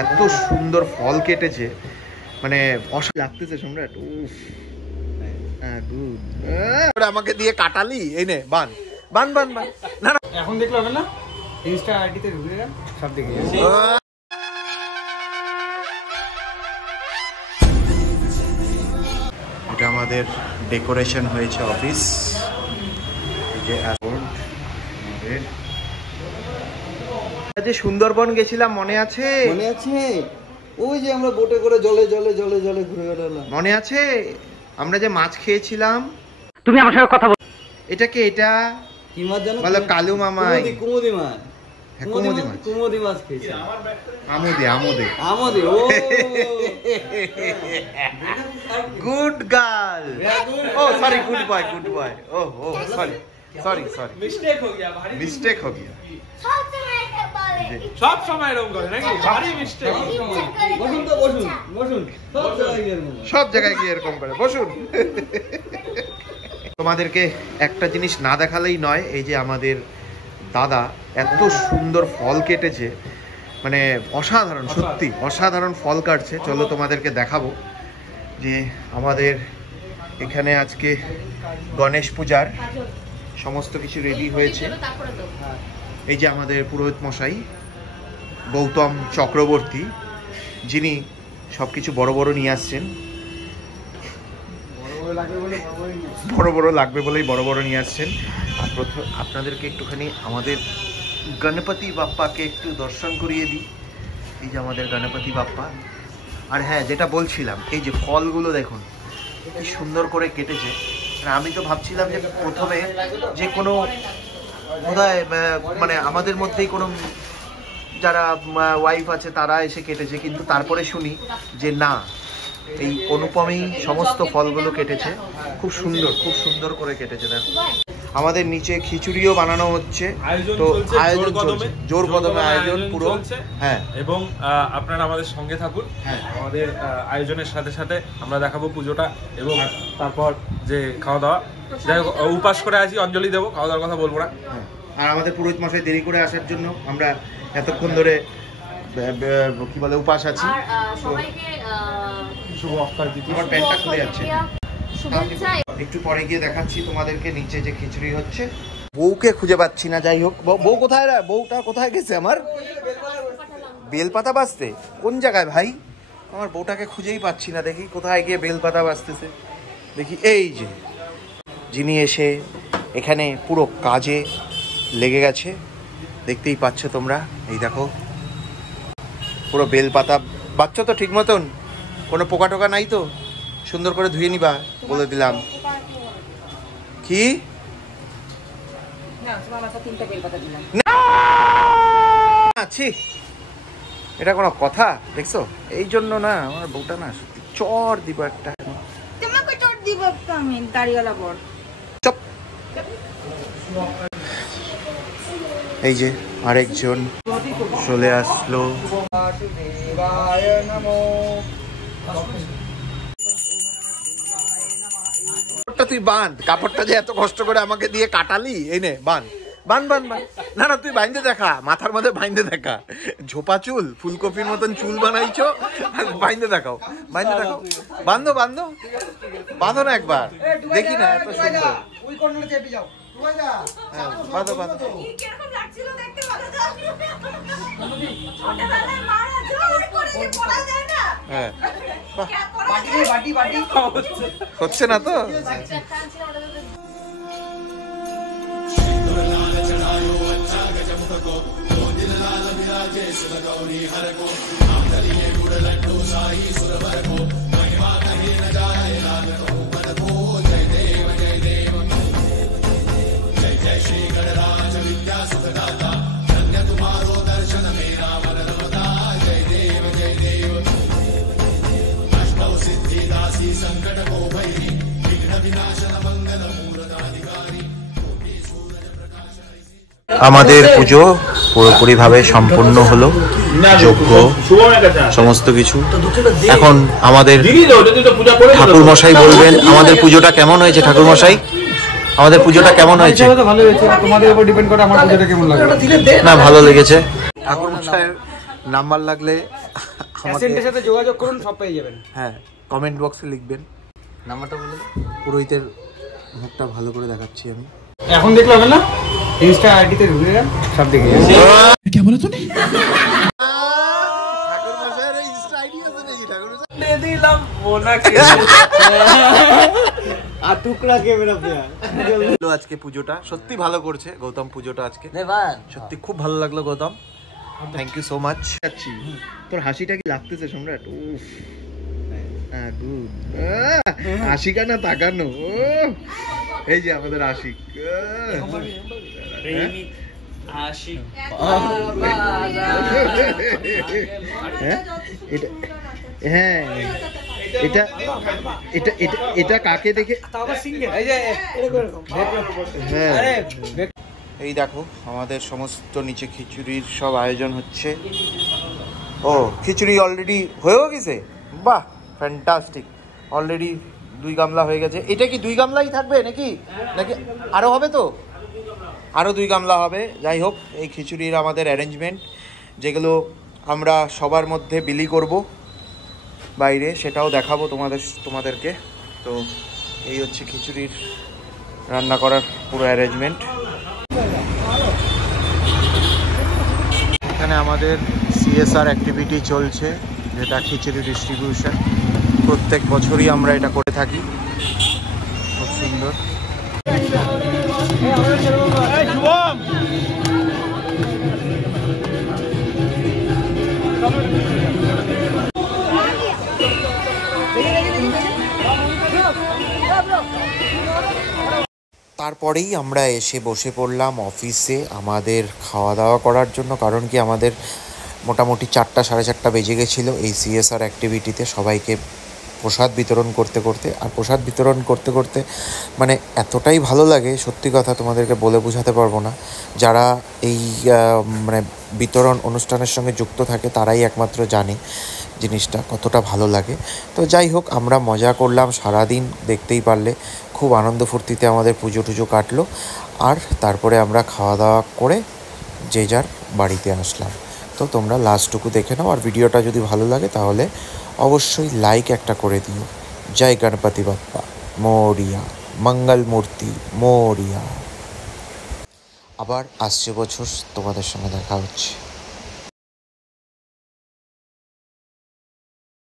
এত সুন্দর ফল কেটেছে, মানে লাগতেছে সম্রাট। আমাকে দিয়ে কাটালি, এই নে বান বান বান বান। না না এখন দেখলে হবে না, ইনস্টা আইডিতে ঢুকে গেলাম, সব দেখে যাবে। এটা আমাদের ডেকোরেশন হয়েছে অফিস। এই যে যে সুন্দরবন গেছিলাম মনে আছে? মনে আছে? ওই যে আমরা বোটে করে জলে জলে জলে জলে ঘুরে বেড়ালাম, মনে আছে? আমরা যে মাছ খেয়েছিলাম। তুমি আমার সাথে কথা বল। এটা কি? এটা কি মাছ জানো? বলো কালু মামাই। কুমুদি মাছ। হ্যাঁ কুমুদি মাছ। কুমুদি মাছ খেয়েছি। আমোদে আমোদে আমোদে। Oh good girl. Oh sorry, good boy good boy. Oh oh sorry sorry sorry, mistake हो गया, भारी मिस्टेक हो गया। সব সময় এরকম করে নাকি? ভারী মিস্টেক। বসুন তো বসুন বসুন, সব জায়গায় এরকম, সব জায়গায় গিয়ে এরকম করে বসুন। তোমাদেরকে একটা জিনিস না দেখালেই নয়, এই যে আমাদের দাদা এত সুন্দর ফল কেটেছে, মানে অসাধারণ, সত্যি অসাধারণ ফল কাটছে। চলো তোমাদেরকে দেখাবো যে আমাদের এখানে আজকে গণেশ পূজার সমস্ত কিছু রেডি হয়েছে। এই যে আমাদের পুরোহিত মশাই গৌতম চক্রবর্তী, যিনি সবকিছু বড় বড় নিয়ে আসছেন। বড় বড় লাগবে বলেই বড় বড় নিয়ে আসছেন। আর প্রথম আপনাদেরকে একটুখানি আমাদের গণপতি বাপ্পাকে একটু দর্শন করিয়ে দিই। এই যে আমাদের গণপতি বাপ্পা। আর হ্যাঁ, যেটা বলছিলাম, এই যে ফলগুলো দেখুন কি সুন্দর করে কেটেছে। আমি তো ভাবছিলাম যে প্রথমে যে কোনো বোধহয় মানে আমাদের মধ্যেই কোনো যারা ওয়াইফ আছে তারা এসে কেটেছে, কিন্তু তারপরে শুনি যে না, এই অনুপমই সমস্ত ফলগুলো কেটেছে। খুব সুন্দর করে কেটেছে। দেখো আমাদের নিচে খিচুড়িও বানানো হচ্ছে, তো আয়োজন চলছে জোর কদমে, আয়োজন পুরো। হ্যাঁ, এবং আপনারা আমাদের সঙ্গে থাকুন। হ্যাঁ, আমাদের আয়োজনের সাথে সাথে আমরা দেখাবো পুজোটা, এবং তারপর যে খাওয়া দাওয়া। যাই হোক, উপাস করে আছি, অঞ্জলি দেবো, খাওয়া দাওয়ার কথা বলবো না। আর আমাদের পুরোহিত মশাই দেরি করে আসার জন্য আমরা এতক্ষণ ধরে কি বলে উপাস আছি। শুভ অক্ষয় তৃতীয়া। আমার প্যান্টটা খুলে যাচ্ছে, একটু পরে গিয়ে দেখাচ্ছি তোমাদেরকে নিচে যে খিচুড়ি হচ্ছে। বউকে খুঁজে পাচ্ছি না। যাই হোক, বউ কোথায়? বউটা কোথায় গেছে আমার? বেলপাতা বাজতে কোন জায়গায় ভাই? আমার বউটাকে খুঁজেই পাচ্ছি না। দেখি কোথায় গিয়ে বেলপাতা বাজতেছে। দেখি এই যে, যিনি এসে এখানে পুরো কাজে লেগে গেছে, দেখতেই পাচ্ছ তোমরা। এই দেখো পুরো বেলপাতা বাচ্চ তো ঠিক মতন, কোনো পোকা টোকা নাই তো? সুন্দর করে ধুয়ে নিবা বলে দিলাম। কি আছি, এটা কোনো কথা? দেখছো, এই জন্য না আমার বউটা না চর দিব একটা। এই যে আরেকজন চলে আসলো। তুই বাঁধ কাপড়টা, যে এত কষ্ট করে আমাকে দিয়ে কাটালি, এই নে বাঁধ বান বান বান। না না, তুই বাইন্দে দেখা, মাথার মধ্যে বাইন্দে দেখা। ঝোপা চুল, ফুলকপির মতন চুল বানাইছো, বাইন্দে দেখাও, বাইন্দে দেখাও। বান্ধো বান্ধো বাঁধো না একবার, দেখি না এত সুন্দর। হ্যাঁ, বাঁধো বাঁধো। হ্যাঁ, হচ্ছে না তো? আমাদের পুজো পুরোপুরিভাবে সম্পূর্ণ হলো, যজ্ঞ সমস্ত কিছু। এখন আমাদের ঠাকুর মশাই বলবেন আমাদের পুজোটা কেমন হয়েছে। ঠাকুর মশাই, আমাদের পুজোটা কেমন হয়েছে? ভালো হয়েছে, তোমাদের উপর ডিপেন্ড করে আমার পুজোটা কেমন লাগে। না, ভালো লেগেছে। ঠাকুর মশাইয়ের নাম্বার লাগলে অ্যাসেন্টের সাথে যোগাযোগ করুন, সব পেয়ে যাবেন। হ্যাঁ, কমেন্ট বক্সে লিখবেন। নাম্বারটা বলে দাও। পুরোহিতের মুখটা ভালো করে দেখাচ্ছি আমি। এখন দেখলে হবে না, ইনস্টা আইডিতে ঢুকে যান, সব দেখে যাবেন। আর টুকরা ক্যামেরা আজকে পুজোটা সত্যি ভালো করছে গৌতম, পুজোটা আজকে দেবান সত্যি খুব ভালো লাগলো Gautam, thank you so much. তোর হাসিটা কি লাগতেছে সম্রাট? উফ, গুড। আশিকা না তাকানো। এই যে আমাদের আশিক, হ্যাঁ এটা এটা এটা এটা কাকে দেখে? হ্যাঁ, এই দেখো আমাদের সমস্ত নিচে খিচুড়ির সব আয়োজন হচ্ছে। ও, খিচুড়ি অলরেডি হয়েও গেছে, বাহ ফ্যান্টাস্টিক। অলরেডি 2 গামলা হয়ে গেছে। এটা কি 2 গামলাই থাকবে নাকি নাকি আরো হবে? তো আরো 2 গামলা হবে। যাই হোক, এই খিচুড়ির আমাদের অ্যারেঞ্জমেন্ট, যেগুলো আমরা সবার মধ্যে বিলি করব বাইরে, সেটাও দেখাবো তোমাদেরকে। তো এই হচ্ছে খিচুড়ির রান্না করার পুরো অ্যারেঞ্জমেন্ট। এখানে আমাদের CSR অ্যাক্টিভিটি চলছে, যেটা খিচুড়ি ডিস্ট্রিবিউশন। প্রত্যেক বছরই আমরা এটা করে থাকি, খুব সুন্দর। তারপরেই আমরা এসে বসে পড়লাম অফিসে আমাদের খাওয়া দাওয়া করার জন্য। কারণ কি, আমাদের মোটামুটি 4টা 4:30 বেজে গেছিলো এই CSR অ্যাক্টিভিটিতে সবাইকে প্রসাদ বিতরণ করতে করতে। আর প্রসাদ বিতরণ করতে করতে মানে এতটাই ভালো লাগে, সত্যি কথা তোমাদেরকে বলে বোঝাতে পারবো না। যারা এই মানে বিতরণ অনুষ্ঠানের সঙ্গে যুক্ত থাকে তারাই একমাত্র জানে জিনিসটা কতটা ভালো লাগে। তো যাই হোক, আমরা মজা করলাম সারাদিন, দেখতেই পারলে খুব আনন্দ ফুর্তিতে আমাদের পুজো টুজো কাটলো। আর তারপরে আমরা খাওয়া দাওয়া করে যে যার বাড়িতে আসলাম। তো তোমরা লাস্টটুকু দেখে নাও, আর ভিডিওটা যদি ভালো লাগে তাহলে অবশ্যই লাইক একটা করে দিও। জয় গণপতি বাপ্পা মোরিয়া, মঙ্গল মূর্তি মোরিয়া। আবার আসছে বছর তোমাদের সঙ্গে দেখা হচ্ছে।